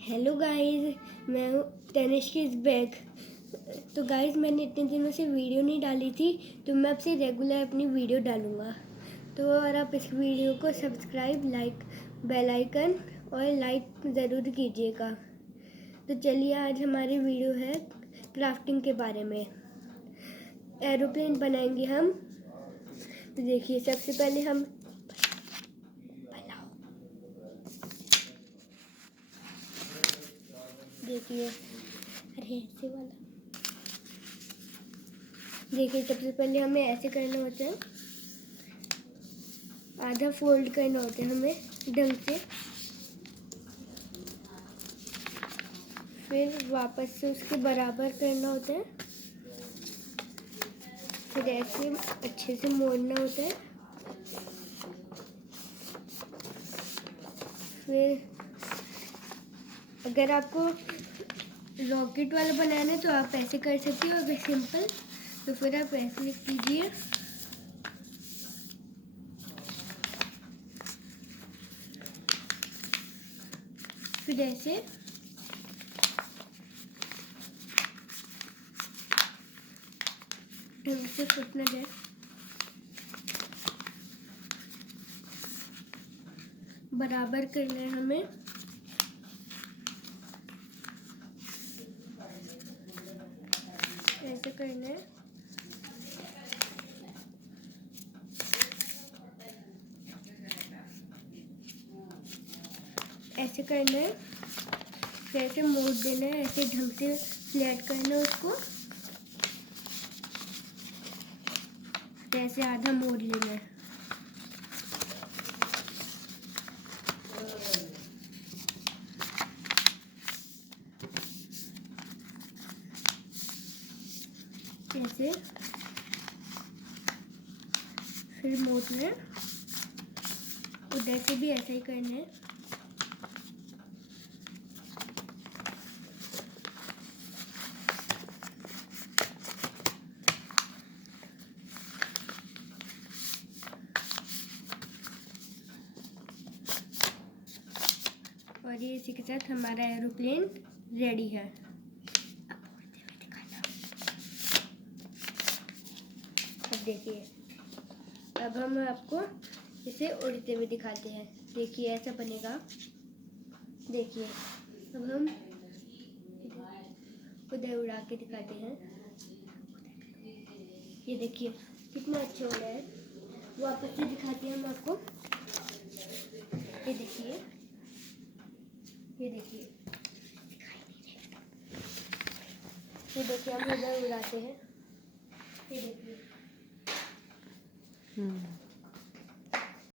Hello guys, मैं हूँ Tanishq is back. तो गाइस, मैंने इतने दिनों से वीडियो नहीं डाली थी, तो मैं अब से रेगुलर अपनी वीडियो डालूँगा। तो और आप इस वीडियो को सब्सक्राइब, लाइक, बेल आइकन और लाइक ज़रूर कीजिएगा। तो चलिए, आज हमारी वीडियो है क्राफ्टिंग के बारे में। एरोप्लेन बनाएंगे हम। तो देखिए, सबसे पहले हम देखिए, अरे ऐसे वाला देखिए, सबसे पहले हमें ऐसे करना होता है, आधा फोल्ड करना होता है हमें ढंग से, फिर वापस से उसके बराबर करना होता है, फिर ऐसे अच्छे से मोड़ना होता है। फिर अगर आपको रॉकेट वाला बनाना है तो आप ऐसे कर सकते हो, अगर सिंपल तो फिर आप ऐसे कीजिए। फिर ऐसे ढंग से फुट ना जाए, बराबर करना है हमें। ऐसे करना है, ऐसे करना है, फिर ऐसे मोड़ देना है, ऐसे ढंग से फ्लैट करना है उसको, ऐसे आधा मोड़ लेना है। ऐसे फिर मोड़ना है, उधर से भी ऐसा ही करना है। और ये इसी के साथ हमारा एरोप्लेन रेडी है। अब देखिए, अब हम आपको इसे उड़ते हुए दिखाते हैं। देखिए, ऐसा बनेगा। देखिए, अब हम उधर उड़ा के दिखाते हैं। ये देखिए कितना अच्छा हो रहा है। वापस से दिखाते हैं हम आपको। ये देखिए, ये देखिए, ये देखिए, हम उधर उड़ाते हैं। ये देखिए।